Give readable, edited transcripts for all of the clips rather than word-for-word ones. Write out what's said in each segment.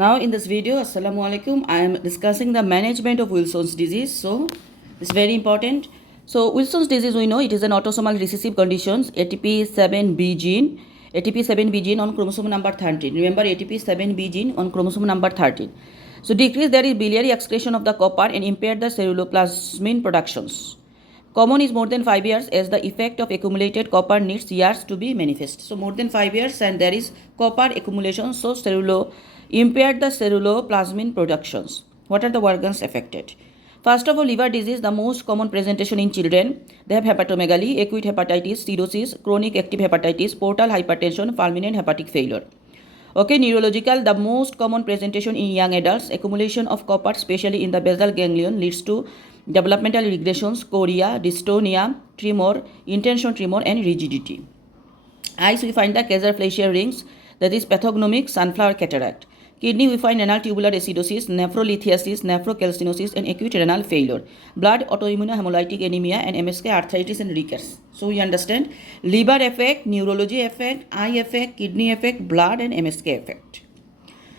Now in this video, Assalamu alaikum, I am discussing the management of Wilson's disease. So it's very important. So Wilson's disease, we know it is an autosomal recessive condition, ATP7B gene. ATP7B gene on chromosome number 13. Remember ATP7B gene on chromosome number 13. So decrease there is biliary excretion of the copper and impair the ceruloplasmin productions. Common is more than 5 years as the effect of accumulated copper needs years to be manifest. So more than 5 years and there is copper accumulation. So impaired the ceruloplasmin productions. What are the organs affected? First of all, liver disease, the most common presentation in children. They have hepatomegaly, acute hepatitis, cirrhosis, chronic active hepatitis, portal hypertension, fulminant hepatic failure. Okay, neurological, the most common presentation in young adults. Accumulation of copper, especially in the basal ganglion, leads to developmental regressions, chorea, dystonia, tremor, intention tremor, and rigidity. Eyes, we find the Kaiser Fleischer rings, that is pathognomic sunflower cataract. Kidney, we find renal tubular acidosis, nephrolithiasis, nephrocalcinosis, and acute renal failure. Blood, autoimmune hemolytic anemia, and MSK arthritis and rickets. So we understand liver effect, neurology effect, eye effect, kidney effect, blood, and MSK effect.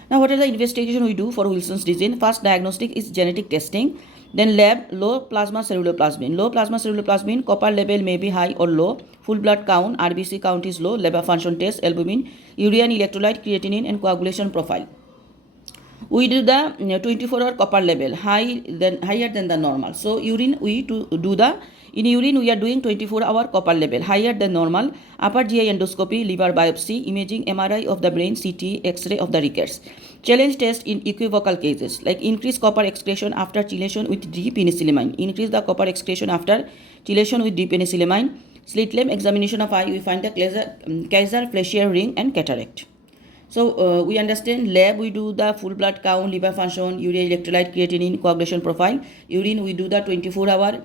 Now, what are the investigation we do for Wilson's disease? First diagnostic is genetic testing. Then lab, low plasma ceruloplasmin. Low plasma ceruloplasmin, copper level may be high or low. Full blood count, RBC count is low. Liver function test, albumin, urea and electrolyte, creatinine, and coagulation profile. We do the 24-hour copper level higher than the normal. So urine in urine we are doing 24-hour copper level higher than normal. Upper GI endoscopy, liver biopsy, imaging, MRI of the brain, CT, X-ray of the rickets. Challenge test in equivocal cases like increase copper excretion after chelation with D-penicillamine. Increase the copper excretion after chelation with D-penicillamine. Slit lamp examination of eye, we find the Kaiser Fleischer ring and cataract. So we understand lab, we do the full blood count, liver function, urea electrolyte, creatinine, coagulation profile. Urine, we do the 24-hour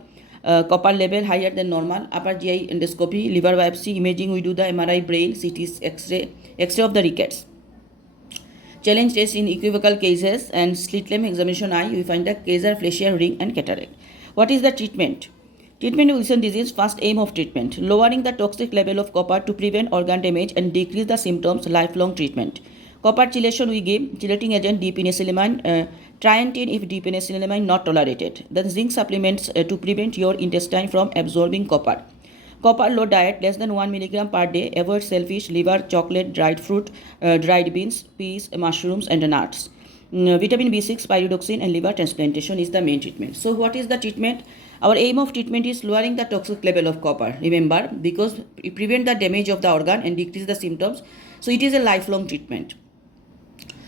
copper level higher than normal. Upper GI endoscopy, liver biopsy, imaging, we do the MRI, brain, CT, X-ray of the rickets. Challenge test in equivocal cases and slit lamp examination eye, we find the Kaiser Fleischer ring and cataract. What is the treatment? Treatment of Wilson disease, first aim of treatment, lowering the toxic level of copper to prevent organ damage and decrease the symptoms, lifelong treatment. Copper chelation we give, chelating agent D-penicillamine, trientine if D-penicillamine not tolerated. Then zinc supplements to prevent your intestine from absorbing copper. Copper low diet, less than 1 milligram per day, avoid shellfish, liver, chocolate, dried fruit, dried beans, peas, mushrooms and nuts. Vitamin B6, pyridoxine and liver transplantation is the main treatment. So what is the treatment? Our aim of treatment is lowering the toxic level of copper. Remember, because it prevent the damage of the organ and decrease the symptoms. So it is a lifelong treatment.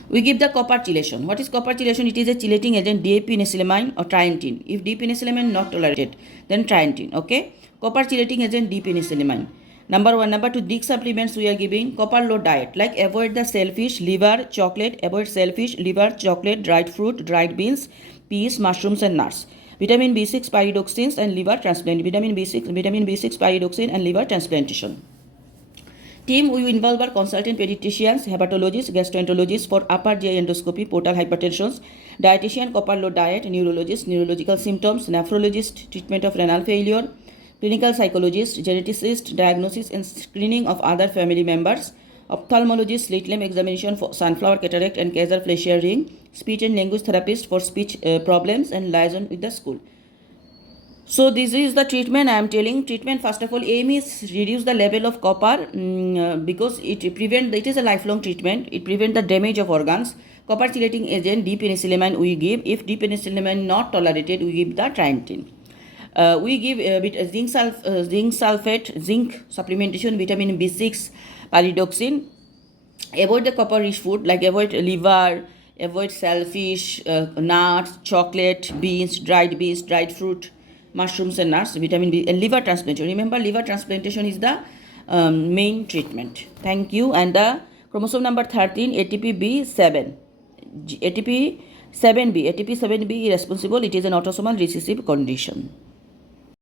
We give the copper chelation. What is copper chelation? It is a chelating agent D-penicillamine or trientine. If D-penicillamine not tolerated, then trientine. Okay. Copper chelating agent D-penicillamine. Number 1. Number 2, zinc supplements we are giving copper low diet like avoid the shellfish, liver, chocolate, avoid shellfish, liver, chocolate, dried fruit, dried beans, peas, mushrooms and nuts. Vitamin B6, pyridoxines and liver transplant. Vitamin B6, pyridoxine and liver transplantation. Team, we involve our consultant pediatricians, hepatologists, gastroenterologists for upper GI endoscopy, portal hypertension, dietitian, copper low diet, neurologist, neurological symptoms, nephrologist, treatment of renal failure, clinical psychologist, geneticist, diagnosis and screening of other family members, ophthalmologist, slit lamp examination for sunflower cataract and Kaiser Fleischer ring, speech and language therapist for speech problems and liaison with the school. So this is the treatment I am telling. Treatment, first of all, aim is reduce the level of copper because it is a lifelong treatment. It prevent the damage of organs. Copper chelating agent D-penicillamine we give. If D-penicillamine not tolerated, we give the trientine. We give zinc sulfate, zinc supplementation, vitamin B6, pyridoxine. Avoid the copper rich food like avoid liver, avoid shellfish, nuts, chocolate, beans, dried fruit, mushrooms and nuts, vitamin B and liver transplantation. Remember, liver transplantation is the main treatment. Thank you. And the chromosome number 13, ATP7B is responsible. It is an autosomal recessive condition.